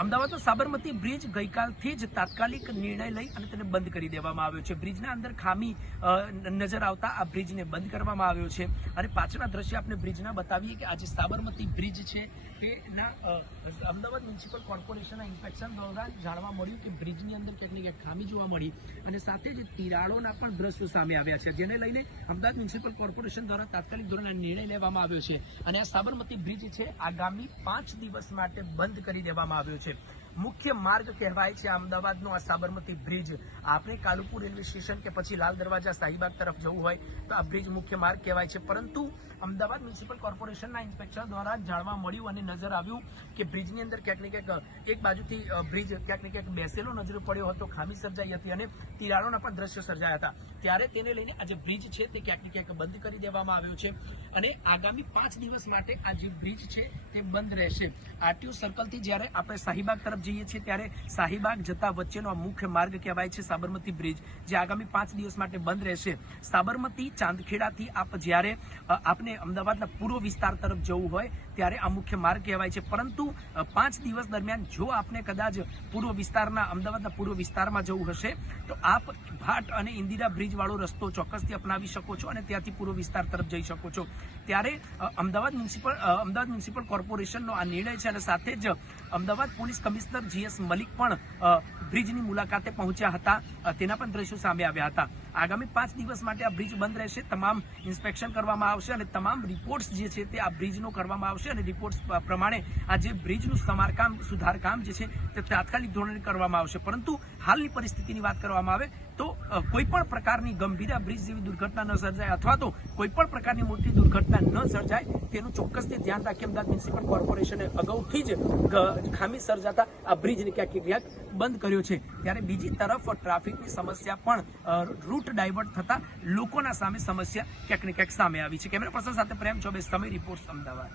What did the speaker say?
અમદાવાદનો Sabarmati bridge ગઈકાલથી જ તાત્કાલિક નિર્ણય લઈ અને તેને બંધ કરી દેવામાં આવ્યો છે. બ્રિજના અંદર ખામી નજર આવતા આ બ્રિજને બંધ કરવામાં આવ્યો છે. અને પાછળના દ્રશ્ય આપણે બ્રિજના બતાવીએ કે આજે સાબરમતી બ્રિજ છે તેના અમદાવાદ મ્યુનિસિપલ કોર્પોરેશનના ઇન્સ્પેક્શન દરમિયાન જાણવા મળ્યું કે બ્રિજની અંદર ક્યાંક ને ક્યાંક ખામી જોવા મળી અને સાથે જ તિરાડોના પણ દ્રશ્યો સામે આવ્યા છે, જેને લઈને અમદાવાદ મ્યુનિસિપલ કોર્પોરેશન દ્વારા તાત્કાલિક ધોરણે નિર્ણય લેવામાં આવ્યો છે. અને આ સાબરમતી બ્રિજ છે આગામી 5 દિવસ માટે બંધ કરી દેવામાં આવ્યો છે. મુખ્ય માર્ગ કહેવાય છે અમદાવાદનો આ સાબરમતી બ્રિજ. આપણે કાલુપુર રેલવે સ્ટેશન કે પછી લાલ દરવાજા શાહીબાગ તરફ જવું હોય તો આ બ્રિજ મુખ્ય માર્ગ કહેવાય છે. પરંતુ અમદાવાદ મ્યુનિસિપલ કોર્પોરેશનના ઇન્સ્પેક્ટર દ્વારા જાણવા મળ્યું અને નજર આવ્યું કે બ્રિજની અંદર ક્યાંક ને ક્યાંક એક બાજુથી બ્રિજ ક્યાંક ને ક્યાંક બેસેલો નજરે પડ્યો હતો, ખામી સર્જાઈ હતી અને તિરાડોના પણ દ્રશ્યો સર્જાયા હતા. ત્યારે તેને લઈને આ જે બ્રિજ છે તે ક્યાંક ને ક્યાંક બંધ કરી દેવામાં આવ્યો છે અને આગામી 5 દિવસ માટે આ જે બ્રિજ છે તે બંધ રહેશે. આરટીઓ સર્કલથી જ્યારે આપણે શાહીબાગ તરફ જઈએ છીએ ત્યારે શાહીબાગ જતા વચ્ચેનો મુખ્ય માર્ગ કહેવાય છે સાબરમતી બ્રિજ, જે આગામી 5 દિવસ માટે બંધ રહેશે. સાબરમતી ચાંદખેડાથી આપ જ્યારે આપને અમદાવાદના પૂર્વ વિસ્તાર તરફ જવું હોય ત્યારે આ મુખ્ય માર્ગ કહેવાય છે. પરંતુ 5 દિવસ દરમિયાન જો આપને કદાચ પૂર્વ વિસ્તારના અમદાવાદના પૂર્વ વિસ્તારમાં જવું હશે તો આપ ભાટ અને ઇન્દિરા બ્રિજ વાળો રસ્તો ચોક્કસથી અપનાવી શકો છો અને ત્યાંથી પૂર્વ વિસ્તાર તરફ જઈ શકો છો. ત્યારે અમદાવાદ મ્યુનિસિપલ કોર્પોરેશનનો આ નિર્ણય છે અને સાથે જ Ahmedabad police commissioner GS Malik પણ બ્રિજની મુલાકાતે પહોંચ્યા હતા. તેના પણ દ્રશ્યો સામે આવ્યા હતા. આગામી 5 દિવસ માટે આ બ્રિજ બંધ રહેશે. તમામ ઇન્સ્પેક્શન કરવામાં આવશે અને તમામ રિપોર્ટ્સ જે છે તે આ બ્રિજનો કરવામાં આવશે અને રિપોર્ટ્સ પ્રમાણે આ જે બ્રિજનું સમારકામ સુધારકામ જે છે તે તાત્કાલિક ધોરણે કરવામાં આવશે. પરંતુ હાલની પરિસ્થિતિની વાત કરવામાં આવે તો કોઈ પણ પ્રકારની ગંભીર બ્રિજ જેવી દુર્ઘટના ન સર્જાય અથવા તો કોઈ પણ પ્રકારની મોટી દુર્ઘટના ન સર્જાય તેનું ચોક્કસથી ધ્યાન રાખી અમદાવાદ મ્યુનિસિપલ કોર્પોરેશને અગાઉથી જ ખામી સર્જાતા આ બ્રિજને ક્યાંક બંધ કર્યો છે. ત્યારે બીજી તરફ ટ્રાફિકની સમસ્યા પણ રૂટ ડાયવર્ટ થતા લોકોના સામે સમસ્યા ક્યાંક ને ક્યાંક સામે આવી છે. કેમેરા પર્સન સાથે પ્રેમ ચોબે, સમય રિપોર્ટ્સ, અમદાવાદ.